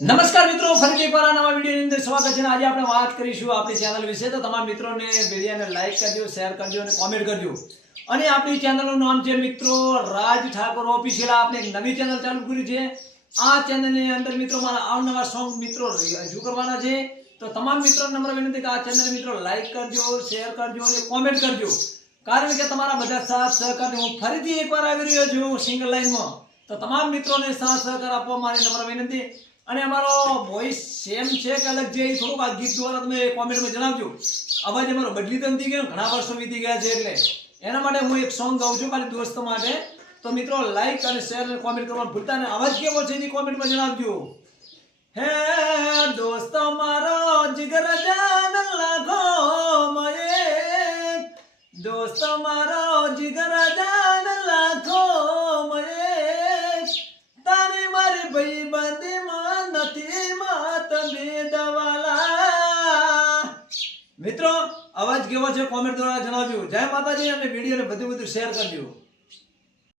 નમસ્કાર મિત્રો, ફરી એકવાર નવા વિડિયોની અંદર સ્વાગત છે. આજે આપણે વાત કરીશું આપણી ચેનલ વિશે. તો તમામ મિત્રોને વિડિયોને લાઈક કરજો, શેર કરજો અને કોમેન્ટ કરજો. અને આપણી ચેનલનું નામ છે મિત્રો રાજ ઠાકોર ઓફિશિયલ. આપણે એક નવી ચેનલ ચાલુ કરી છે. આ ચેનલની અંદર મિત્રો મારા અવનવા સોંગ મિત્રો રજૂ કરવાના છે. તો તમામ મિત્રોને નમ્ર વિનંતી કે આ ચેનલ મિત્રો લાઈક કરજો, શેર કરજો અને કોમેન્ટ કરજો. કારણ કે તમારા બધા સાથ સહકારથી હું ફરીથી એકવાર આવી રહ્યો છું સિંગલ લાઈનમાં. તો તમામ મિત્રોને સાથ સહકાર આપવા મારી નમ્ર વિનંતી. અને અમારો વોઇસ સેમ છે કે અલગ છે એ થોડુંક આ ગીત દ્વારા તમે કોમેન્ટમાં જણાવજો. અવાજ અમારો બદલી તો નથી ગયો, ઘણા વર્ષો વીતી ગયા છે, એટલે એના માટે હું એક સોંગ ગાઉં છું ખાલી દોસ્તો માટે. તો મિત્રો લાઈક અને શેર અને કોમેન્ટ કરવાનું ભૂલતા નહીં. અવાજ કેવો છે એ કોમેન્ટમાં જણાવજો. હે દોસ્તો મારો જીગર જાન લાખો મયે, દોસ્તો મારો જીગર જાન લાખો મયે, તારી મારી ભાઈબંધી મિત્રો અવાજ કેવો છે કોમેન્ટ દ્વારા જણાવજો. જય માતાજી અને વિડીયોને બધું શેર કરજો.